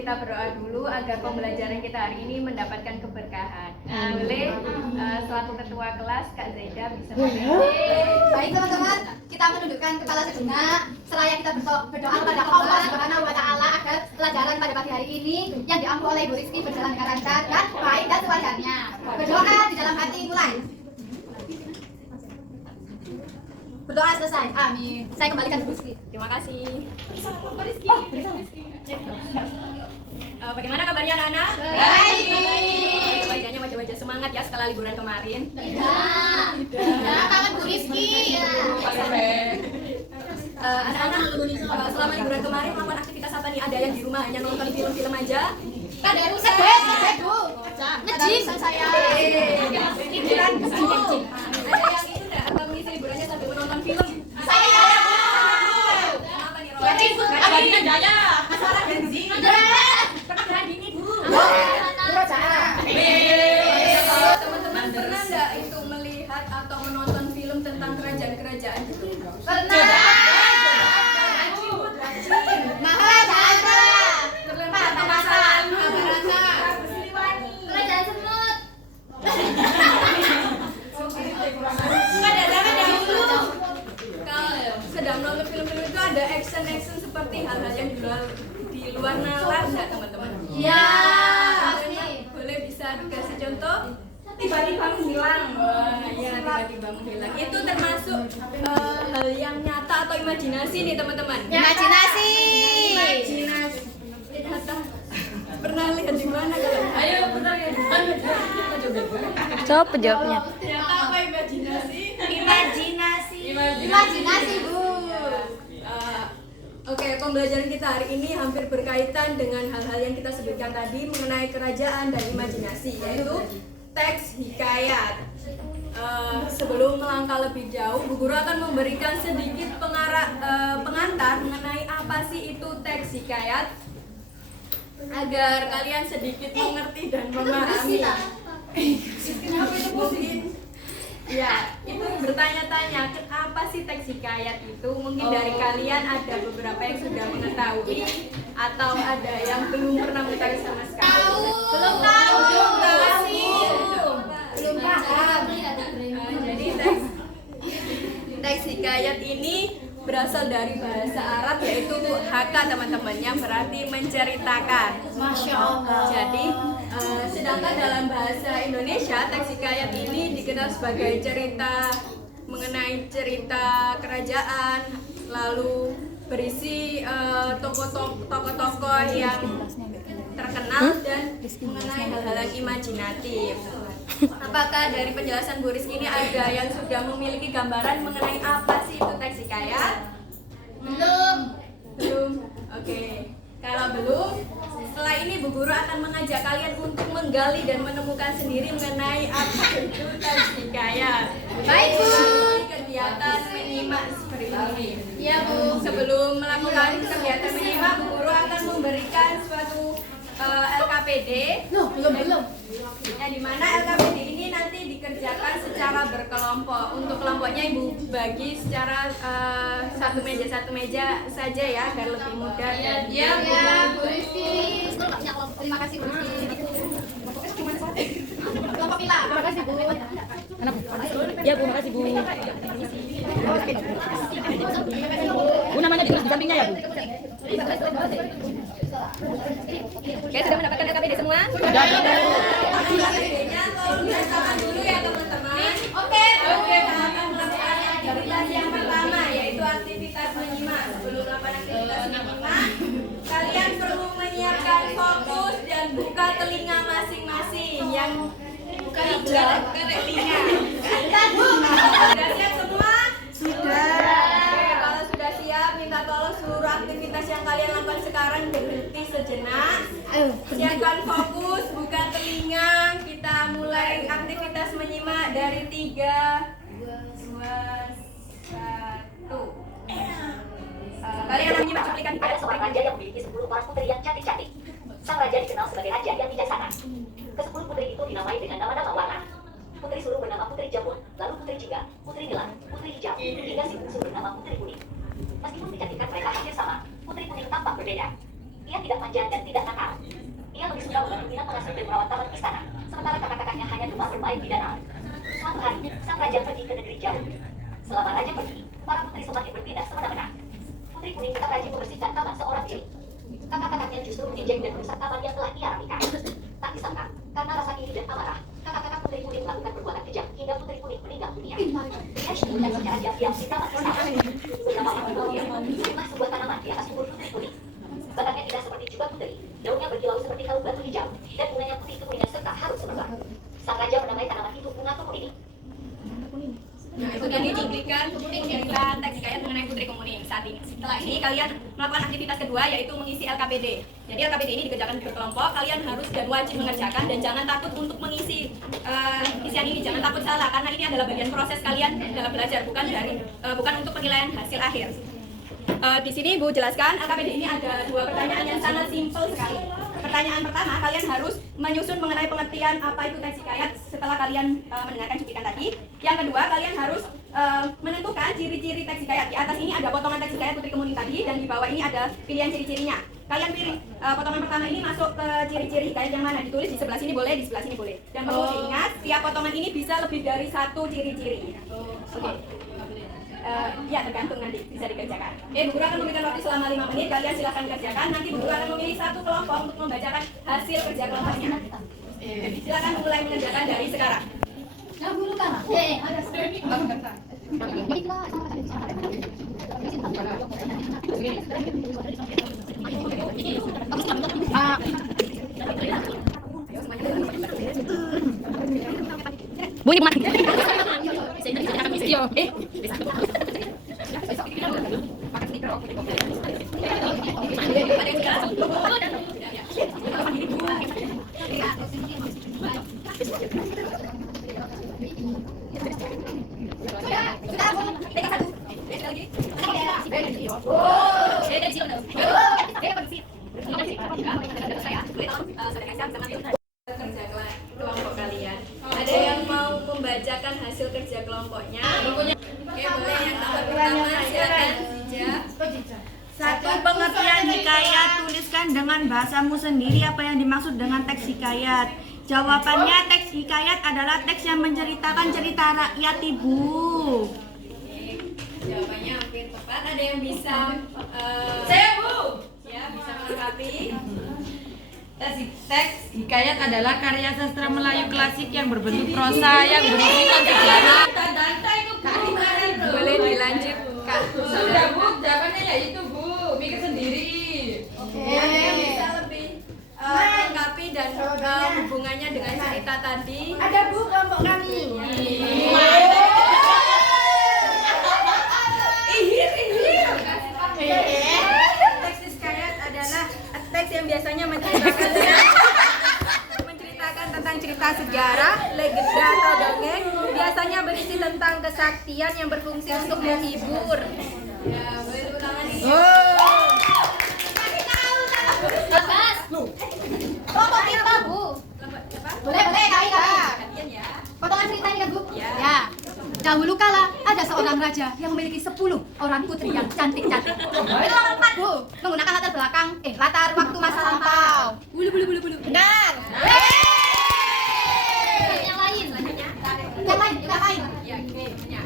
kita berdoa dulu agar pembelajaran kita hari ini mendapatkan keberkahan. Boleh selaku ketua kelas Kak Zaida bisa Baik teman-teman, kita menundukkan kepala sejenak seraya kita berdoa kepada Allah Subhanahu wa Ta'ala agar pelajaran pada pagi hari ini yang diampu oleh Ibu Rizky berjalan dengan lancar dan baik dan sewajarnya. Berdoa di dalam hati, mulai. Berdoa selesai. Amin. Saya kembalikan Ibu Rizky. Terima kasih. Bagaimana kabarnya anak-anak? Baik. Wajahnya wajah-wajah semangat ya setelah liburan kemarin. Tidak. Kangen Bu Rizky. Anak-anak, selama liburan kemarin melakukan aktivitas apa nih? Ada yang di rumah hanya nonton film-film aja? Ada yang ngejim, Bu. Ngejim saya. Liburan ngejim. Ada yang itu enggak? Atau mengisi liburannya sambil menonton film? Saya. Kenapa nih, Roy? Abang Jaya. Masalah bensin. Pekerjaan dini, Bu. Teman-teman pernah nggak itu melihat atau menonton film tentang kerajaan-kerajaan gitu? Pernah. Sedang nonton film-film itu ada action seperti hal-hal yang di luar nalar nggak teman-teman? Iya. Boleh bisa dikasih contoh? Tiba-tiba menghilang. Iya, tiba-tiba menghilang. Itu termasuk hal yang nyata atau imajinasi nih teman-teman? Imajinasi. Imajinasi. Nyata. Pernah lihat di mana kalau? Ayo, pernah lihat di mana? Coba jawabnya. Nyata apa imajinasi? Imajinasi, Bu. Oke, pembelajaran kita hari ini hampir berkaitan dengan hal-hal yang kita sebutkan tadi mengenai kerajaan dan imajinasi, yaitu teks hikayat. Sebelum melangkah lebih jauh, Bu Guru akan memberikan sedikit pengantar mengenai apa sih itu teks hikayat agar kalian sedikit mengerti dan memahami. Mungkin ya, itu bertanya-tanya apa sih teks hikayat itu? Mungkin dari kalian ada beberapa yang sudah mengetahui atau ada yang belum pernah mengetahui sama sekali. Belum tahu. Jadi teks hikayat ini berasal dari bahasa Arab yaitu haka teman-teman, yang berarti menceritakan. Masya Allah. Jadi sedangkan dalam bahasa Indonesia teks hikayat ini dikenal sebagai cerita mengenai cerita kerajaan, lalu berisi tokoh-tokoh yang terkenal dan mengenai hal-hal yang imajinatif. Apakah dari penjelasan Bu Rizky ini ada yang sudah memiliki gambaran mengenai apa sih itu teks hikayat? Belum? Oke. Kalau belum, setelah ini Bu Guru akan mengajak kalian untuk menggali dan menemukan sendiri mengenai apa itu teks hikayat. Baik, Bu. Kegiatan menyimak seperti ini. Iya, Bu. Sebelum melakukan kegiatan menyimak, Bu Guru akan memberikan suatu LKPD. Belum. Ya, di mana LKPD ini nanti dikerjakan secara berkelompok. Untuk kelompoknya Ibu bagi secara satu meja saja ya, agar lebih mudah. Iya, Bu Rizky. Terima kasih, Bu Rizky. Kelompok Pila. Terima kasih, Bu. Ya Bu, makasih Bu. Bu namanya ditulis di sampingnya ya Bu. Oke, sudah mendapatkan LKPD semua? Sudah. LKPD-nya tolong dirasakan dulu ya teman-teman. Oke, kita akan melakukan aktivitas yang pertama, yaitu aktivitas menyimak. Sebelum melakukan aktivitas menyimak, kalian perlu menyiapkan fokus dan buka telinga masing-masing. Yang buka hijau, buka telinga. Sudah siap semua? Sudah. Oke, kalau sudah siap, minta tolong seluruh aktivitas yang kalian lakukan sekarang berhenti sejenak. Siapkan fokus, buka telinga. Kita mulai aktivitas menyimak dari 3, 2, 1. Kalian akan menyimak cuplikan Ada seorang raja yang memiliki 10 orang putri yang cantik-cantik. Sang raja dikenal sebagai raja yang bijaksana. Ke-10 putri itu dinamai dengan nama-nama warna. Putri sulung bernama Putri Jambon, lalu Putri Jingga, Putri Nilam, Putri Hijau, hingga si bungsu bernama Putri Kuning. Meskipun kecantikan mereka hampir sama, Putri Kuning tampak berbeda. Ia tidak manja dan tidak nakal. Ia lebih suka membina pengasuh dan merawat taman istana, sementara kakak-kakaknya hanya gemar bermain di danau. Suatu hari, sang raja pergi ke negeri jauh. Selama raja pergi, para putri semakin berpindah semena-mena. Putri kuning tetap rajin membersihkan taman seorang diri. Kakak-kakaknya justru menjejek dan merusak taman yang telah ia rapikan. Tak disangka, karena rasa iri dan amarah, kakak-kakak putri kuning melakukan perbuatan kejam hingga putri kuning meninggal dunia. Ia disembunyikan secara diam-diam di taman istana. Beberapa waktu kemudian, muncullah sebuah tanaman di atas kubur putri kuning. Batangnya indah seperti jubah putri, daunnya berkilau seperti kalung batu hijau, dan bunganya putih kekuningan serta harum semerbak. Sang raja menamai tanaman itu bunga kemuning. Nah, itu tadi cuplikan cerita teks hikayat mengenai Putri Kemuning saat ini. Setelah ini kalian melakukan aktivitas kedua yaitu mengisi LKPD. Jadi LKPD ini dikerjakan berkelompok, kalian harus dan wajib mengerjakan dan jangan takut untuk mengisi isian ini, jangan takut salah karena ini adalah bagian proses kalian dalam belajar, bukan untuk penilaian hasil akhir. Di sini Ibu jelaskan LKPD ini ada dua pertanyaan yang sangat simpel sekali. Pertanyaan pertama, kalian harus menyusun mengenai pengertian apa itu teks hikayat setelah kalian mendengarkan cuplikan tadi. Yang kedua, kalian harus menentukan ciri-ciri teks hikayat. Di atas ini ada potongan teks hikayat Putri Kemuning tadi dan di bawah ini ada pilihan ciri-cirinya. Kalian pilih potongan pertama ini masuk ke ciri-ciri hikayat yang mana? Ditulis di sebelah sini boleh, di sebelah sini boleh. Dan perlu diingat, tiap potongan ini bisa lebih dari satu ciri-ciri. Oke. Ya tergantung nanti bisa dikerjakan. Bu Guru akan memberikan waktu selama 5 menit. Kalian silahkan kerjakan. Nanti Bu Guru akan memilih satu kelompok untuk membacakan hasil kerja kelompoknya. Silakan mulai mengerjakan dari sekarang. Yang dulu kan? Ada. Bunyi mati. Kerja kelompok kalian. Ada yang mau membacakan hasil kerja kelompoknya? Oke, boleh. Yang nomor pertama silakan dijawab. Satu, pengertian hikayat. Tuliskan dengan bahasamu sendiri apa yang dimaksud dengan teks hikayat. Jawabannya, teks hikayat adalah teks yang menceritakan cerita rakyat, Ibu. Jawabannya hampir tepat. Ada yang bisa saya Bu. Ya, bisa melengkapi. Teks hikayat adalah karya sastra Melayu klasik yang berbentuk prosa yang berisikan sejarah. Boleh dilanjut, Kak. Sudah Bu, jawabannya ya itu Bu, mikir sendiri. Ada yang bisa lebih melengkapi dan hubungannya dengan cerita tadi. Ada Bu kelompok kami. Teks hikayat adalah teks yang biasanya menceritakan tentang cerita sejarah, legenda atau dongeng. Biasanya berisi tentang kesaktian yang berfungsi untuk menghibur. Ya, boleh tepuk tangan nih. Bebas. Kelompok kita, Bu. Boleh, kami. Gantian ya. Potongan cerita ini kan, Bu? Ya. Dahulu kala ada seorang raja yang memiliki 10 orang putri yang cantik-cantik. Itu nomor 4, Bu. Menggunakan latar waktu masa lampau. Bulu. Benar. Yang lain. Ya, oke. Ya.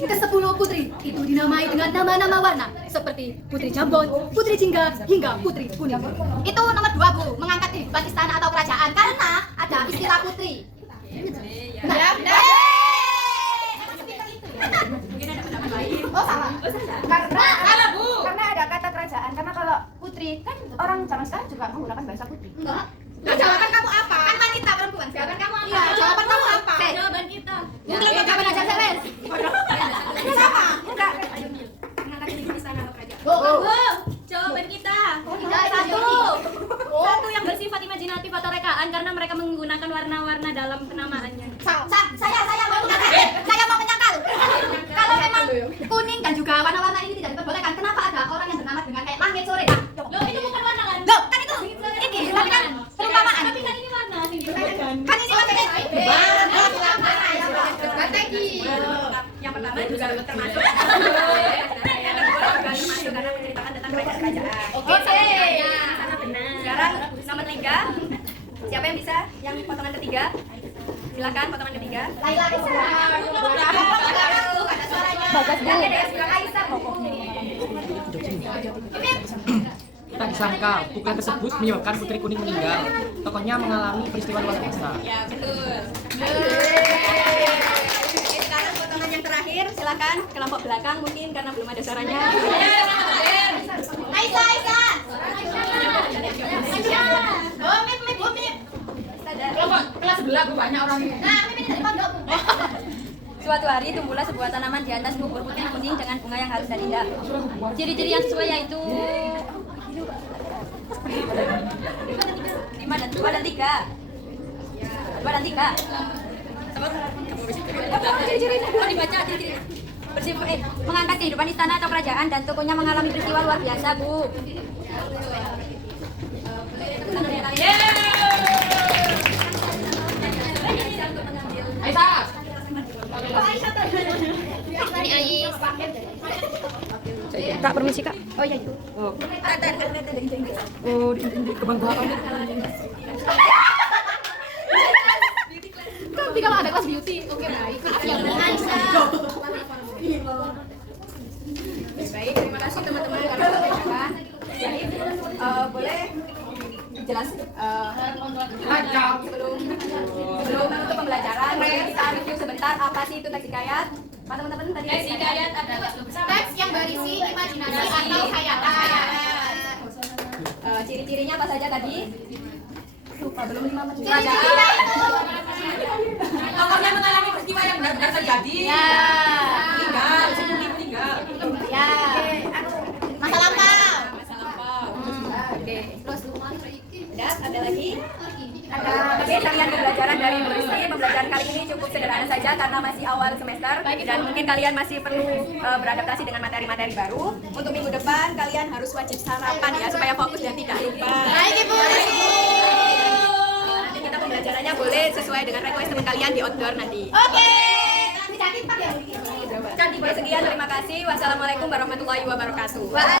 Ke-10 putri itu dinamai dengan nama-nama warna seperti Putri Jambon, Putri Jingga, hingga Putri Kuning. Itu nomor 2, Bu. Mengangkat kehidupan istana atau kerajaan karena ada istilah putri. Mungkin ada pendapat lain. Oh, salah. Karena ada kata kerajaan. Karena kalau putri kan orang zaman sekarang juga menggunakan bahasa putri. Enggak. Jawaban kamu apa? Kan wanita perempuan. Jawaban kamu apa? Iya, jawaban kamu apa? Jawaban kita. Bukan jawaban aja Seles. Sama. Enggak. Mengangkat kehidupan istana atau kerajaan. Jawaban kita. Satu. Satu yang bersifat imajinatif atau rekaan karena mereka menggunakan warna-warna dalam penamaannya. Saya mau menyangkal. Kalau memang kuning dan juga warna-warna ini tidak diperbolehkan, kenapa ada orang yang bernama dengan kayak langit sore? Loh, itu bukan warna kan? Loh, kan itu. Ini tapi kan perumpamaan. Tapi kan ini warna sih. Kan ini maksudnya. Yang pertama juga termasuk. Yang kedua juga masuk karena menceritakan tentang kerajaan. Oke. Sekarang nomor 3. Siapa yang bisa? Yang potongan ketiga? Silakan potongan ketiga. Laila Tak disangka, pukulan tersebut menyebabkan Putri Kuning meninggal. Tokohnya mengalami peristiwa luar biasa. Ya, betul. Sekarang potongan yang terakhir, silakan kelompok belakang mungkin karena belum ada suaranya. Aisyah. Kelas sebelah gue banyak orangnya. Nah, Mimin dari pondok. Suatu hari tumbuhlah sebuah tanaman di atas bubur putih kuning dengan bunga yang halus dan indah. Ciri-ciri yang sesuai yaitu 2 dan 3. 2 dan 3. Dibaca ciri-cirinya. Mengangkat kehidupan istana atau kerajaan dan tokohnya mengalami peristiwa luar biasa, Bu. Aisyah. Kak, permisi Kak. Oh iya itu. Tapi kalau ada kelas beauty, oke baik. Maaf ya, Baik, terima kasih teman-teman karena sudah menyaksikan. Baik, boleh jelas sebelum menutup pembelajaran, mungkin kita review sebentar apa sih itu teks hikayat. Pak teman-teman tadi teks hikayat adalah teks yang berisi imajinasi atau khayal. Ciri-cirinya apa saja tadi? Lupa, belum 5 menit. Tokohnya mengalami peristiwa yang benar-benar terjadi. Ya. Meninggal, meninggal. Ya. Masa lampau. Masa lampau. Oke. Terus Udah, ada lagi? Oke, kalian pembelajaran dari Bu Rizky. Pembelajaran kali ini cukup sederhana saja karena masih awal semester dan mungkin kalian masih perlu beradaptasi dengan materi-materi baru. Untuk minggu depan kalian harus wajib sarapan ya supaya fokus dan tidak lupa. Baik Ibu Rizky. Nanti kita pembelajarannya boleh sesuai dengan request teman kalian di outdoor nanti. Oke. Nanti Pak ya. Oke, sekian terima kasih. Wassalamualaikum warahmatullahi wabarakatuh.